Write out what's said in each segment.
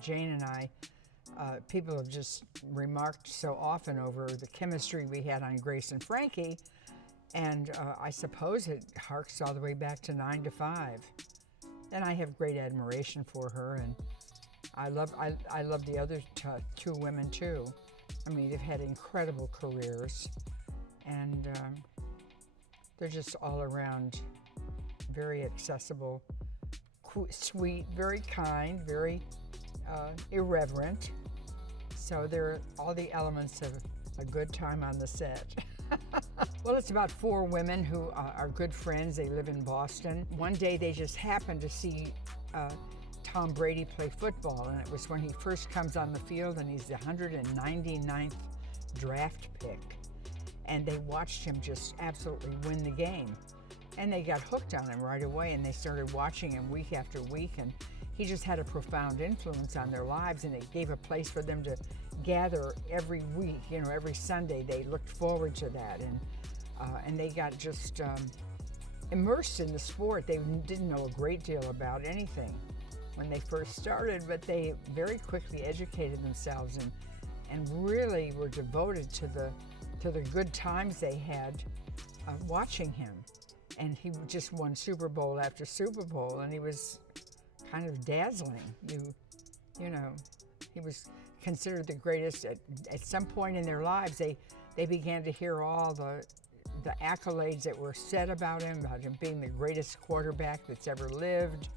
Jane and I, people have just remarked so often over the chemistry we had on Grace and Frankie, and I suppose it harks all the way back to 9 to 5. And I have great admiration for her, and I love the other two women too. I mean, they've had incredible careers, and they're just all around very accessible, sweet, very kind, very irreverent. So they're all the elements of a good time on the set. Well, it's about 4 women who are good friends. They live in Boston. One day they just happened to see Tom Brady play football, and it was when he first comes on the field, and he's the 199th draft pick. And they watched him just absolutely win the game. And they got hooked on him right away, and they started watching him week after week, and he just had a profound influence on their lives, and it gave a place for them to gather every week. You know, every Sunday they looked forward to that, and they got just immersed in the sport. They didn't know a great deal about anything when they first started, but they very quickly educated themselves and really were devoted to the good times they had watching him. And he just won Super Bowl after Super Bowl, and he was kind of dazzling. You know, he was considered the greatest. At some point in their lives, they began to hear all the accolades that were said about him being the greatest quarterback that's ever lived.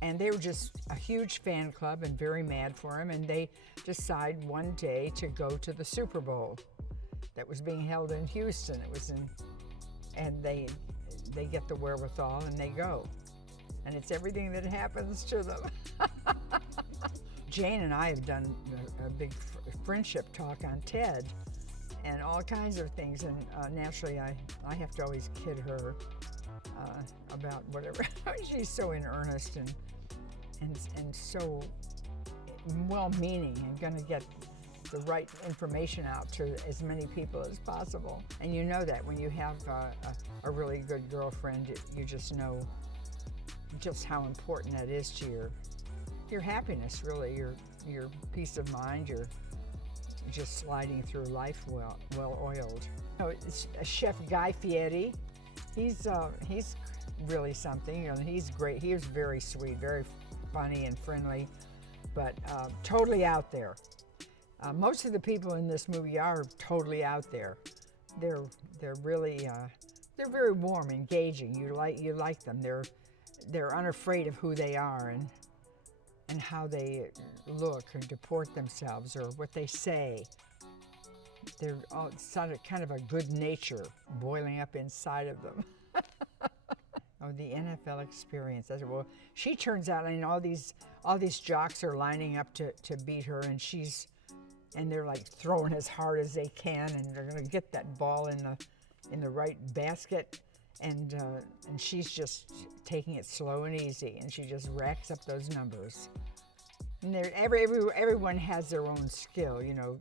And they were just a huge fan club and very mad for him, and they decide one day to go to the Super Bowl that was being held in Houston. And they get the wherewithal and they go. And it's everything that happens to them. Jane and I have done a big friendship talk on TED and all kinds of things, and naturally I have to always kid her about whatever. She's so in earnest and so well-meaning and going to get the right information out to as many people as possible. And you know that when you have a really good girlfriend, you just know just how important that is to your happiness, really, your peace of mind, your just sliding through life well-oiled. It's Chef Guy Fieri. He's really something. You know, he's great. He was very sweet, very funny and friendly, but totally out there. Most of the people in this movie are totally out there. They're really they're very warm, engaging. You like them. They're unafraid of who they are and how they look or deport themselves or what they say. They're all kind of a good nature boiling up inside of them. Oh, the NFL experience. I said, well, she turns out, I mean, all these jocks are lining up to beat her, and they're like throwing as hard as they can, and they're going to get that ball in the right basket, and she's just taking it slow and easy, and she just racks up those numbers. And everyone has their own skill, you know.